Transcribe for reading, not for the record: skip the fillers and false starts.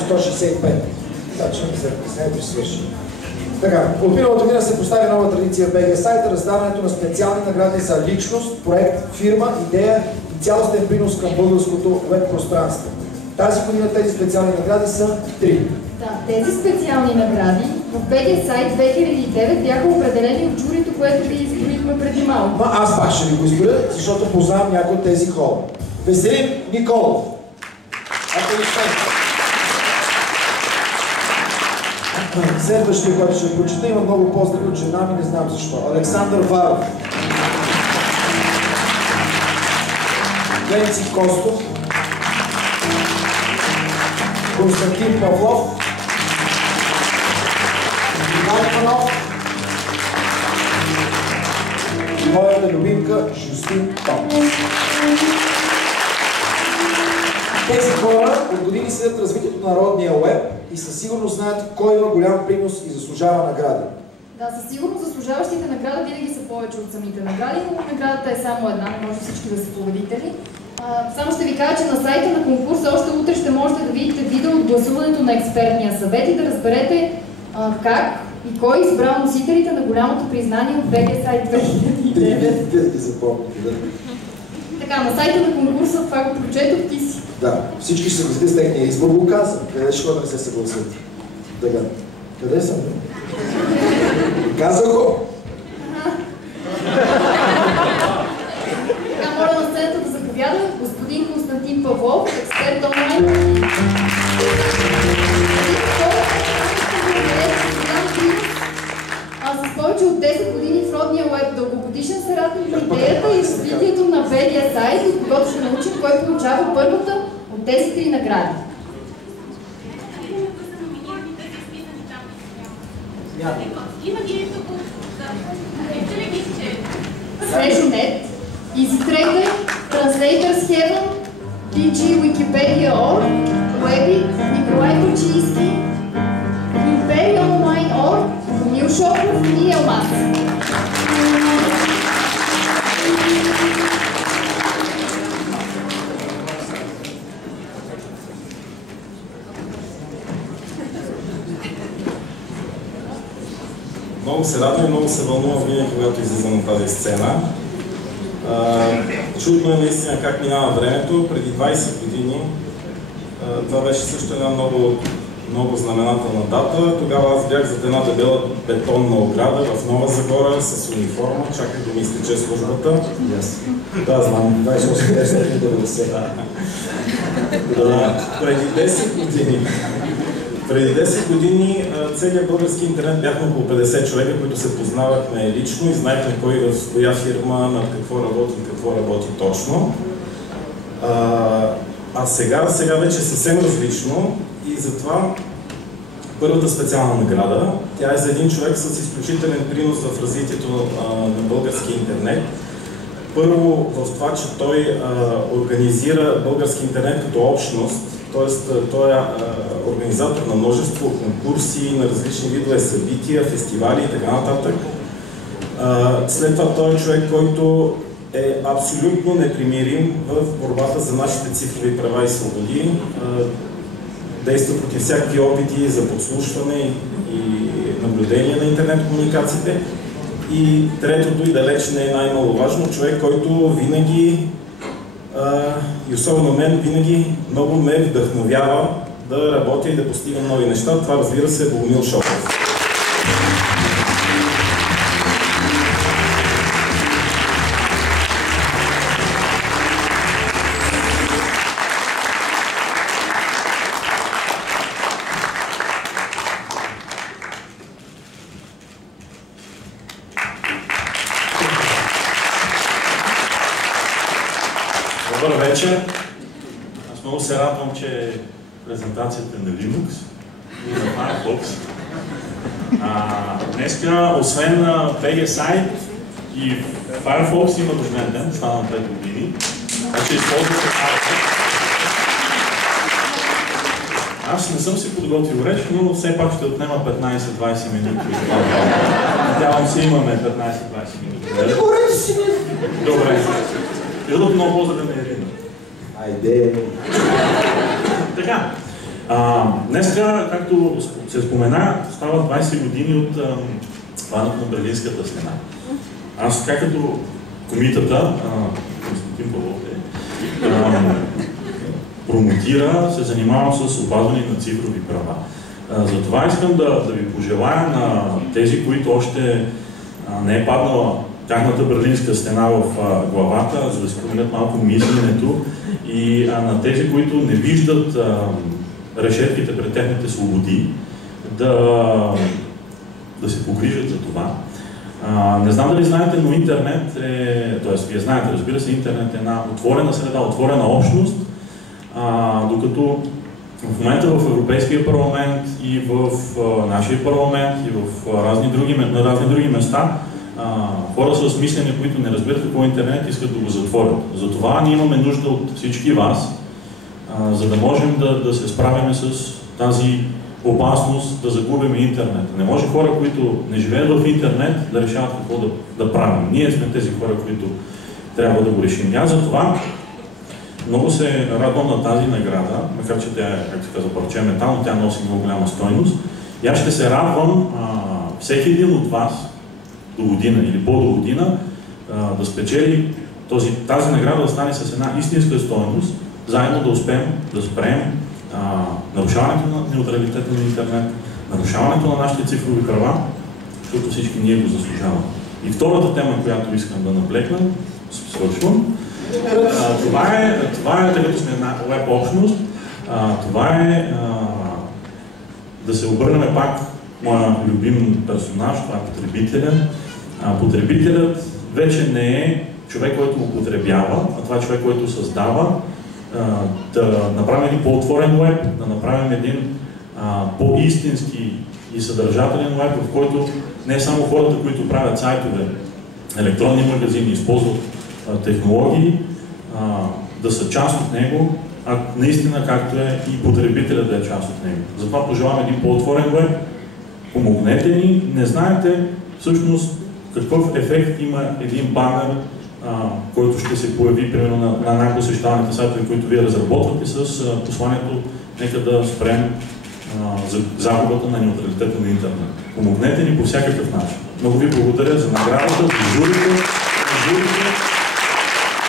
165. Значи не присвърши. Така, от миналата година се постави нова традиция в BG сайта, раздаването на специални награди за личност, проект, фирма, идея и цялостен принос към българското веб пространство. Тази година тези специални награди са 3. Да, тези специални награди в BG сайт 2009 бяха определени от журито, което ви изборихме преди малко. Аз пак ще ви го изборя, защото познавам някои от тези хора. Веселин Николов. Следващия, който ще прочита, има много поздрави от жена ми, не знам защо. Александър Варов. Венци Костов. Константин Павлов. Иван Иванов. И моята любимка Жустин Том. Тези хора от години следят развитието на народния уеб и със сигурност знаят кой има голям принос и заслужава награди. Да, със сигурност заслужаващите награда винаги са повече от самите награди, но наградата е само една, не може всички да са победители. Само ще ви кажа, че на сайта на конкурса още утре ще можете да видите видео от гласуването на експертния съвет и да разберете как и кой избрал носителите на голямото признание от BG сайт 2009. Така, на сайта на конкурса това го прочетох, ти си. Да, всички ще съгласите с техния избор, го казвам. Къде ще да не се съгласят? Така. Къде съм? Казах го! Така, моля на сцената да заповяда господин Константин Павлов, експерт онлайн. С повече от 10 години в родния уеб, дългогодишен съратник на идеята и развитието на BG сайт, от когото ще научим кой получава първата от тези 3 награди. SlashNet, EasyTrader, Translators Heaven, DG Wikipedia.org, Webit, Николай Кочийски, Imperial Online.org, Мил Шопов и Елмаз. Много се радвам и много се вълнувам винаги, когато излизам на тази сцена. Чудно е наистина как минава времето. Преди 20 години това беше също една много знаменателна дата. Тогава аз бях зад една дебела бетонна ограда в Нова Загора с униформа. Чаках да ми изтече службата. Да, знам. 28-90. Преди 10 години целият български интернет бяхме около 50 човека, които се познавахме лично и знаехме кой в коя фирма, над какво работи точно. А сега вече е съвсем различно и затова първата специална награда, тя е за един човек с изключителен принос в развитието на български интернет. Първо в това, че той организира български интернет като общност, т.е. той е организатор на множество конкурси, на различни видове събития, фестивали и така нататък. След това той е човек, който е абсолютно непримирим в борбата за нашите цифрови права и свободи. Действа против всякакви опити за подслушване и наблюдение на интернет комуникациите. И третото и далеч не е най-маловажно, човек, който винаги и особено мен винаги много ме вдъхновява да работя и да постигам нови неща. Това, разбира се, е Богомил Шопов. Добър вечер! Аз много се радвам, че презентацията е на Linux и на Firefox. Днеска, освен на BG сайт и Firefox има рожден ден, стана 5 години. Значи използвате Firefox. Аз не съм си подготвил реч, но все пак ще отнема 15-20 минути. Надявам се имаме 15-20 минути. Добре. И да много поздравя на Ирина. Айде! Така, Днеска, както се спомена, става 20 години от падането на Берлинската стена. Аз така като комитата, Константин Павлов промотира, се занимавам с опазване на цифрови права. Затова искам да ви пожелая на тези, които още не е паднала тяхната Берлинска стена в главата, за да си променят малко мисленето, и на тези, които не виждат решетките пред техните свободи, да се погрижат за това. Не знам дали знаете, но интернет т.е. вие знаете, разбира се, интернет е една отворена среда, отворена общност, докато в момента в Европейския парламент и в нашия парламент и на разни други места хора с мислене, които не разбират какво е интернет, искат да го затворят. Затова ние имаме нужда от всички вас, за да можем да се справим с тази опасност да загубим интернет. Не може хора, които не живеят в интернет, да решават какво да правим. Ние сме тези хора, които трябва да го решим. Аз за това много се радвам на тази награда, макар че тя е, както се казва, парче метал, но тя носи много голяма стойност. И аз ще се радвам всеки един от вас до година или по-до година да спечели тази награда, да стане с една истинска стойност, заедно да успеем да спрем нарушаването на неутралитета на интернет, нарушаването на нашите цифрови права, защото всички ние го заслужаваме. И втората тема, която искам да наблегна, свършвам, това е, тъй като сме една веб общност, това е да се обърнем пак моя любим персонаж, това е потребителя. Потребителят вече не е човек, който го потребява, а това е човек, който създава, да направим един по-отворен уеб, да направим един по-истински и съдържателен уеб, в който не само хората, които правят сайтове, електронни магазини, използват технологии, да са част от него, а наистина както е и потребителя да е част от него. Затова пожелавам един по-отворен веб, помогнете ни, не знаете всъщност какъв ефект има един банер, който ще се появи примерно на най-посещаваните сайтове, които вие разработвате с посланието нека да спрем загубата на неутралитета на интернет. Помогнете ни по всякакъв начин. Много ви благодаря за наградата, за журито.